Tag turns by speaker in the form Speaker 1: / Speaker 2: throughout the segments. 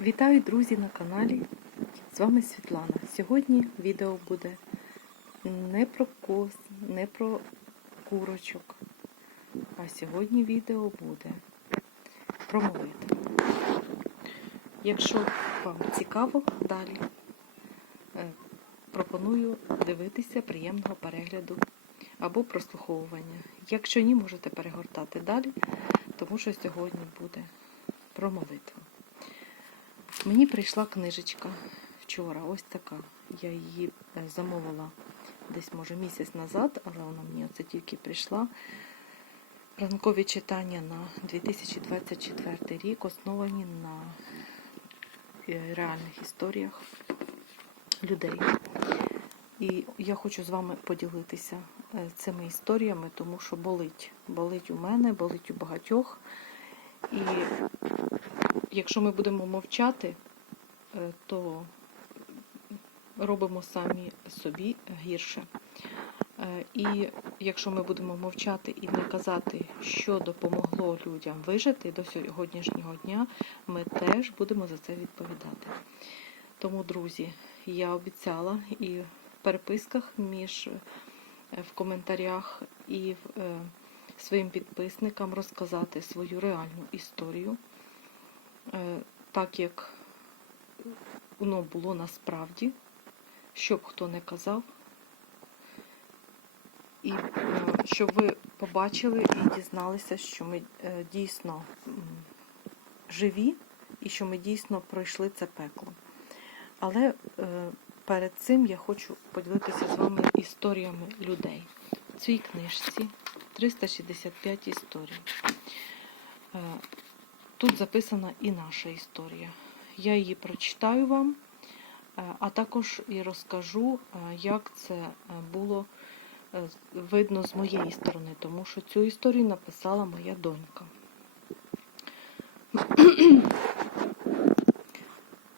Speaker 1: Вітаю, друзі, на каналі. З вами Світлана. Сьогодні відео буде не про коз, не про курочок. А сьогодні відео буде про молитву. Якщо вам цікаво, далі е, пропоную дивитися приємного перегляду або прослуховування. Якщо ні, можете перегортати далі, тому що сьогодні буде про молитву. Мені прийшла книжечка вчора, ось така. Я її е, замовила десь, може, місяць назад, але вона мені оце тільки прийшла. Ранкові читання на 2024 рік, основані на е, реальних історіях людей. І я хочу з вами поділитися е, цими історіями, тому що болить. Болить у мене, болить у багатьох. І якщо ми будемо мовчати, е, то робимо самі собі гірше. Е, І якщо ми будемо мовчати і не казати, що допомогло людям вижити до сьогоднішнього дня, ми теж будемо за це відповідати. Тому, друзі, я обіцяла і в переписках між е, в коментарях і в своїм підписникам розказати свою реальну історію, так як воно було насправді, щоб хто не казав, і е, щоб ви побачили і дізналися, що ми е, дійсно живі і що ми дійсно пройшли це пекло. Але е, перед цим я хочу поділитися з вами історіями людей. В цій книжці 365 історій. Тут записана і наша історія. Я її прочитаю вам, е, а також і розкажу, е, як це е, було видно з моєї сторони, тому що цю історію написала моя донька.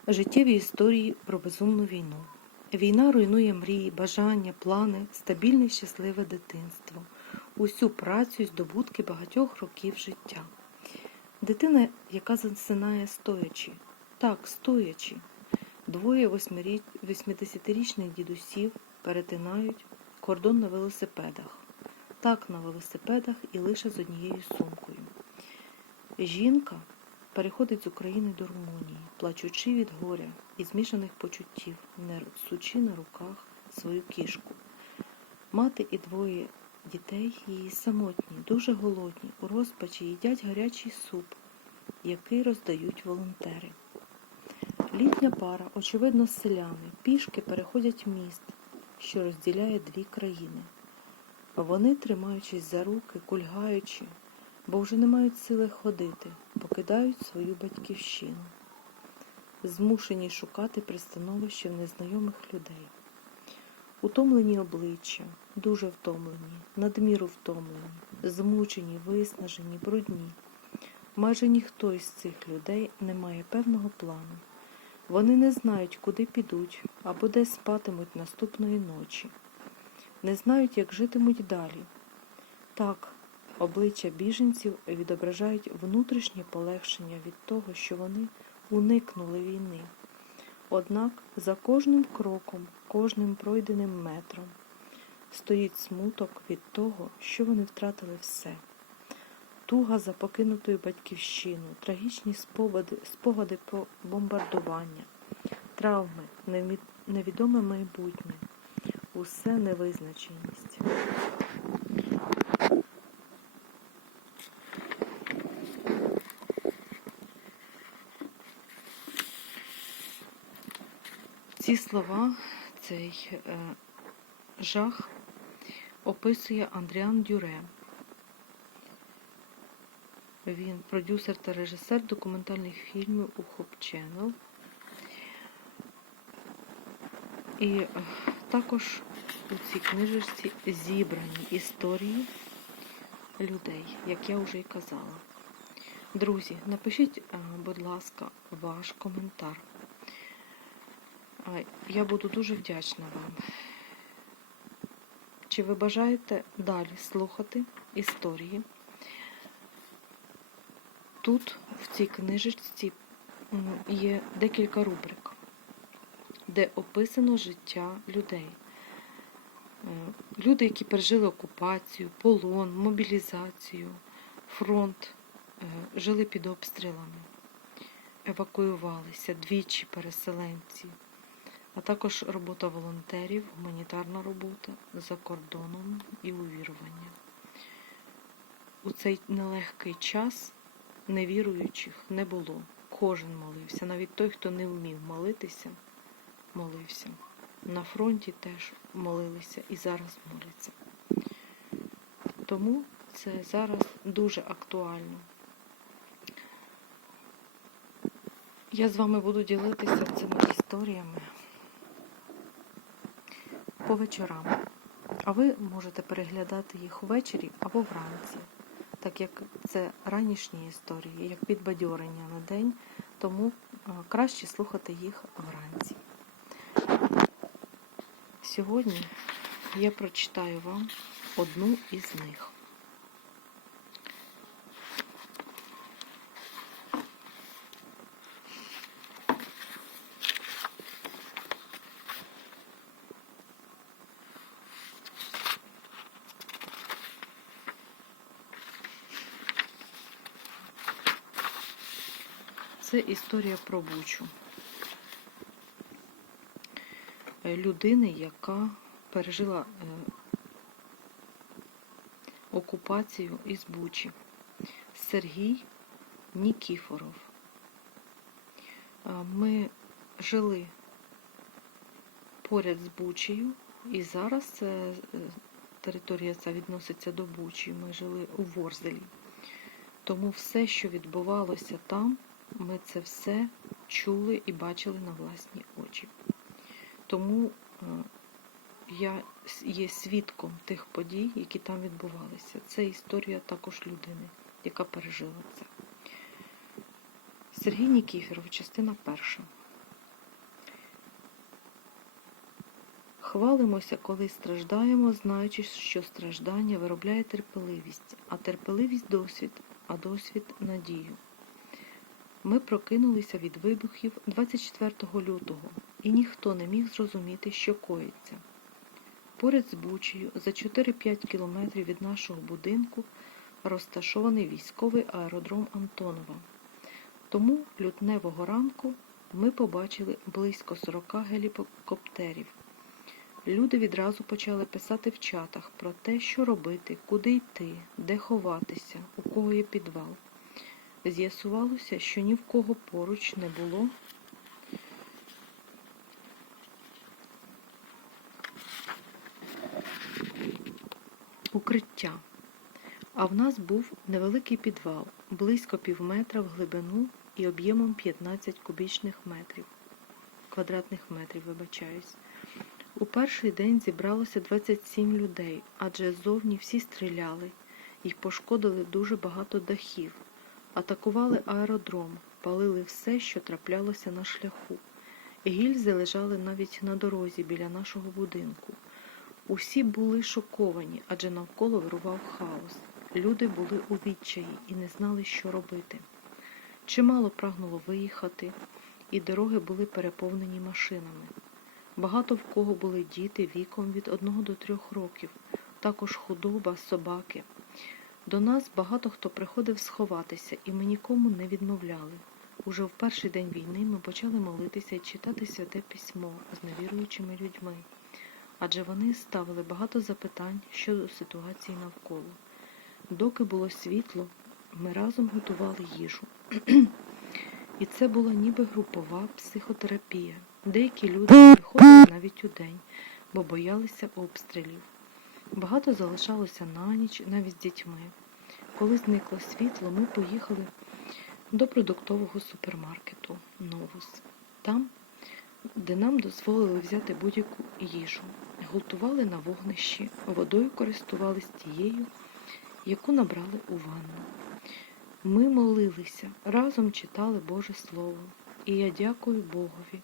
Speaker 1: Життєві історії про безумну війну. Війна руйнує мрії, бажання, плани, стабільне і щасливе дитинство, усю працю й здобутки багатьох років життя. Дитина, яка засинає стоячи, так, стоячи. Двоє 80-річних дідусів перетинають кордон на велосипедах. Так, на велосипедах і лише з однією сумкою. Жінка переходить з України до Румунії, плачучи від горя і змішаних почуттів, несучи на руках свою кішку. Мати і двоє дітей її самотні, дуже голодні, у розпачі їдять гарячий суп, який роздають волонтери. Літня пара, очевидно, селяни, пішки переходять міст, що розділяє дві країни. Вони, тримаючись за руки, кульгаючи, бо вже не мають сили ходити, покидають свою батьківщину, змушені шукати пристановище в незнайомих людей. Утомлені обличчя, дуже втомлені, надміру втомлені, змучені, виснажені, брудні. Майже ніхто із цих людей не має певного плану. Вони не знають, куди підуть або де спатимуть наступної ночі, не знають, як житимуть далі. Так, обличчя біженців відображають внутрішнє полегшення від того, що вони уникнули війни. Однак за кожним кроком, кожним пройденим метром стоїть смуток від того, що вони втратили все. Туга за покинутою батьківщиною, трагічні спогади, спогади про бомбардування, травми, невідоме майбутнє, усе невизначеність. Ці слова, цей е, жах описує Андріан Дюре. Він продюсер та режисер документальних фільмів у Hope Channel. І е, також у цій книжечці зібрані історії людей, як я вже і казала. Друзі, напишіть, е, будь ласка, ваш коментар. Я буду дуже вдячна вам. Чи ви бажаєте далі слухати історії? Тут, в цій книжечці, є декілька рубрик, де описано життя людей. Е, Люди, які пережили окупацію, полон, мобілізацію, фронт, е, жили під обстрілами, евакуювалися, двічі переселенці, а також робота волонтерів, гуманітарна робота за кордоном і увірування. У цей нелегкий час невіруючих не було. Кожен молився, навіть той, хто не вмів молитися, молився. На фронті теж молилися і зараз моляться. Тому це зараз дуже актуально. Я з вами буду ділитися цими історіями по вечорам. А ви можете переглядати їх ввечері або вранці, так як це ранішні історії, як підбадьорення на день, тому е, краще слухати їх вранці. Сьогодні я прочитаю вам одну із них. Це історія про Бучу. Е, Людини, яка пережила е, окупацію із Бучі. Сергій Нікіфоров. Е, Ми жили поряд з Бучею, і зараз територія ця відноситься до Бучі. Ми жили у Ворзелі. Тому все, що відбувалося там, ми це все чули і бачили на власні очі. Тому е, я є свідком тих подій, які там відбувалися. Це історія також людини, яка пережила це. Сергій Нікіфіров, частина перша. Хвалимося, коли страждаємо, знаючи, що страждання виробляє терпеливість, а терпеливість досвід, а досвід надію. Ми прокинулися від вибухів 24 лютого, і ніхто не міг зрозуміти, що коїться. Поряд з Бучею, за 4-5 кілометрів від нашого будинку, розташований військовий аеродром Антонова. Тому лютневого ранку ми побачили близько 40 гелікоптерів. Люди відразу почали писати в чатах про те, що робити, куди йти, де ховатися, у кого є підвал. З'ясувалося, що ні в кого поруч не було укриття. А в нас був невеликий підвал, близько півметра в глибину і об'ємом 15 кубічних метрів, квадратних метрів, вибачаюсь. У перший день зібралося 27 людей, адже ззовні всі стріляли і пошкодили дуже багато дахів, атакували аеродром, палили все, що траплялося на шляху. Гільзи лежали навіть на дорозі біля нашого будинку. Усі були шоковані, адже навколо вирував хаос. Люди були у відчаї і не знали, що робити. Чимало прагнуло виїхати, і дороги були переповнені машинами. Багато в кого були діти віком від одного до трьох років, також худоба, собаки. До нас багато хто приходив сховатися, і ми нікому не відмовляли. Уже в перший день війни ми почали молитися і читати святе письмо з невіруючими людьми, адже вони ставили багато запитань щодо ситуації навколо. Доки було світло, ми разом готували їжу. І це була ніби групова психотерапія. Деякі люди приходили навіть у день, бо боялися обстрілів. Багато залишалося на ніч, навіть з дітьми. Коли зникло світло, ми поїхали до продуктового супермаркету Новус. Там, де нам дозволили взяти будь-яку їжу, готували на вогнищі, водою користувались тією, яку набрали у ванну. Ми молилися, разом читали Боже Слово, і я дякую Богові,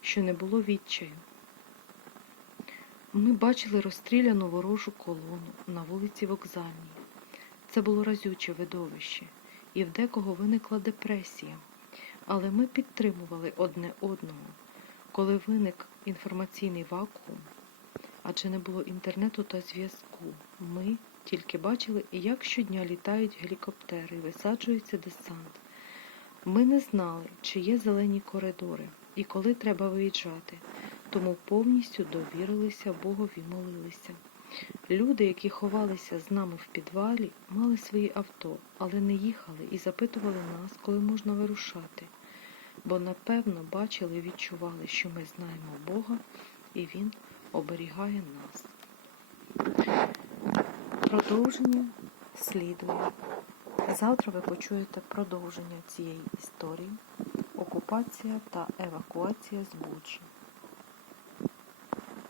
Speaker 1: що не було відчаю. Ми бачили розстріляну ворожу колону на вулиці Вокзальній. Це було разюче видовище, і в декого виникла депресія. Але ми підтримували одне одного. Коли виник інформаційний вакуум, адже не було інтернету та зв'язку, ми тільки бачили, як щодня літають гелікоптери висаджується десант. Ми не знали, чи є зелені коридори і коли треба виїжджати, тому повністю довірилися Богові молилися. Люди, які ховалися з нами в підвалі, мали свої авто, але не їхали і запитували нас, коли можна вирушати, бо напевно бачили і відчували, що ми знаємо Бога, і Він оберігає нас. Продовження слідує. Завтра ви почуєте продовження цієї історії окупація та евакуація з Бучі.